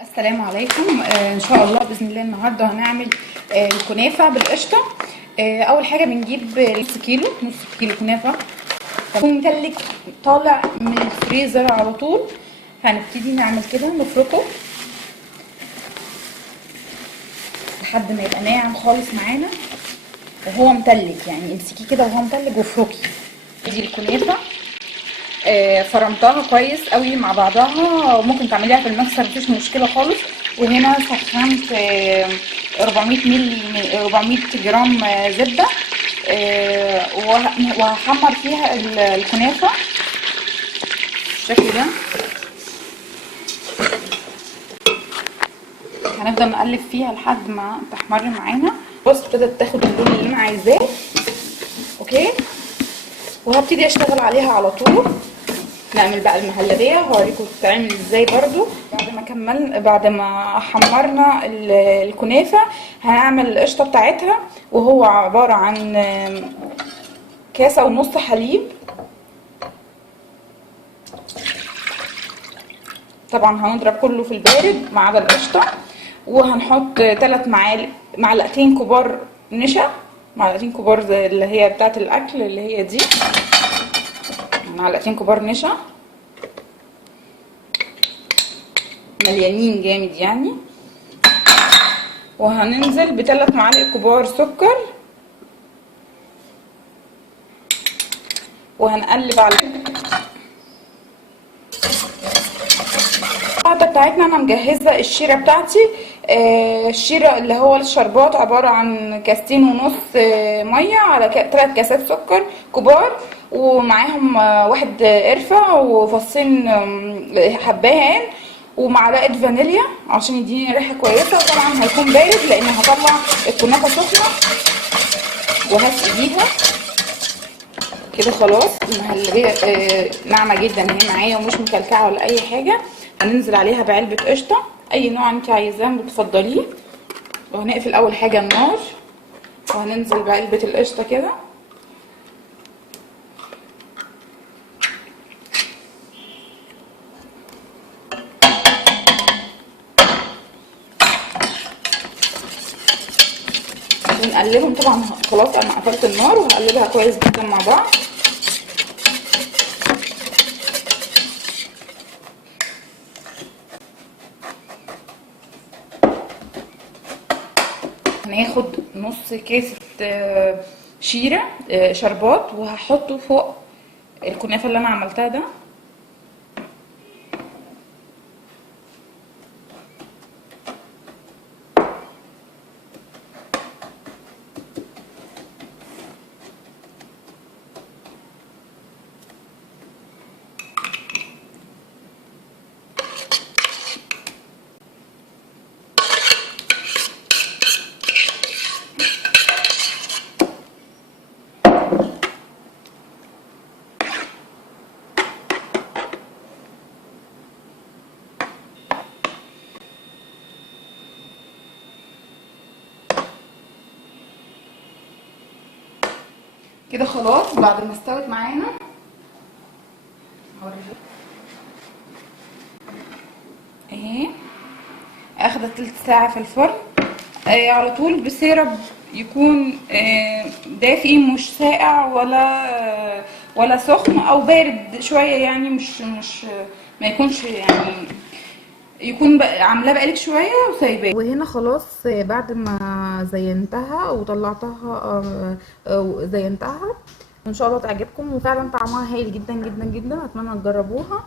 السلام عليكم. ان شاء الله باذن الله النهارده هنعمل الكنافه بالقشطه. اول حاجه بنجيب نص كيلو كنافه يكون متلج طالع من الفريزر على طول. هنبتدي نعمل كده، نفركه لحد ما يبقى ناعم خالص معانا وهو متلج، يعني امسكيه كده وهو متلج وافركي. دي الكنافه فرمتها كويس قوي مع بعضها، ممكن تعمليها في المكسر مفيش مشكله خالص. وهنا سخنت 400 جرام زبده، وهحمر فيها الكنافه بالشكل ده. هنفضل نقلب فيها لحد ما تحمر معانا. بص ابتدت تاخد اللون اللي انا عايزاه. اوكي، وهبتدي اشتغل عليها على طول. نعمل بقى المهلبيه، هوريكم بتتعمل ازاي برضو. بعد ما حمرنا الكنافه هنعمل القشطه بتاعتها، وهو عباره عن كاسه ونص حليب. طبعا هنضرب كله في البارد ما عدا القشطه. وهنحط 3 معلقتين كبار نشا، معلقتين كبار زي اللي هي بتاعه الاكل اللي هي دي، معلقتين كبار نشا مليانين جامد يعني. وهننزل ب3 معالق كبار سكر، وهنقلب على القاعده بتاعتنا. انا مجهزه الشيره بتاعتي. الشيره اللي هو الشربات عباره عن كاستين ونص ميه على 3 كاسات سكر كبار، ومعاهم 1 قرفه وفصين حبهان ومعلقه فانيليا عشان يديني ريحه كويسه. وطبعا هيكون بارد لان هطلع الكنافه سخنه وهسقيها كده. خلاص المهلبيه ناعمه جدا اهي معايا ومش مكلكعه ولا اي حاجه. هننزل عليها بعلبه قشطه اي نوع انت عايزاه بتفضليه، وهنقفل اول حاجه النار، وهننزل بعلبه القشطه كده. ونقلبهم. طبعا خلاص انا قفلت النار وهقلبها كويس جدا مع بعض. هناخد نص كاسه شيره شربات، وهحطه فوق الكنافه اللي انا عملتها ده. كده خلاص بعد ما استوت معانا اهي، اخدت تلت ساعه في الفرن على طول بسيرب يكون دافي مش ساقع ولا سخن او بارد شويه، يعني مش ما يكونش يعني يكون عاملاه بقالك شويه وسايباه. وهنا خلاص بعد ما زينتها وطلعتها زينتها، وان شاء الله تعجبكم. وفعلا طعمها هايل جدا جدا جدا، اتمنى تجربوها.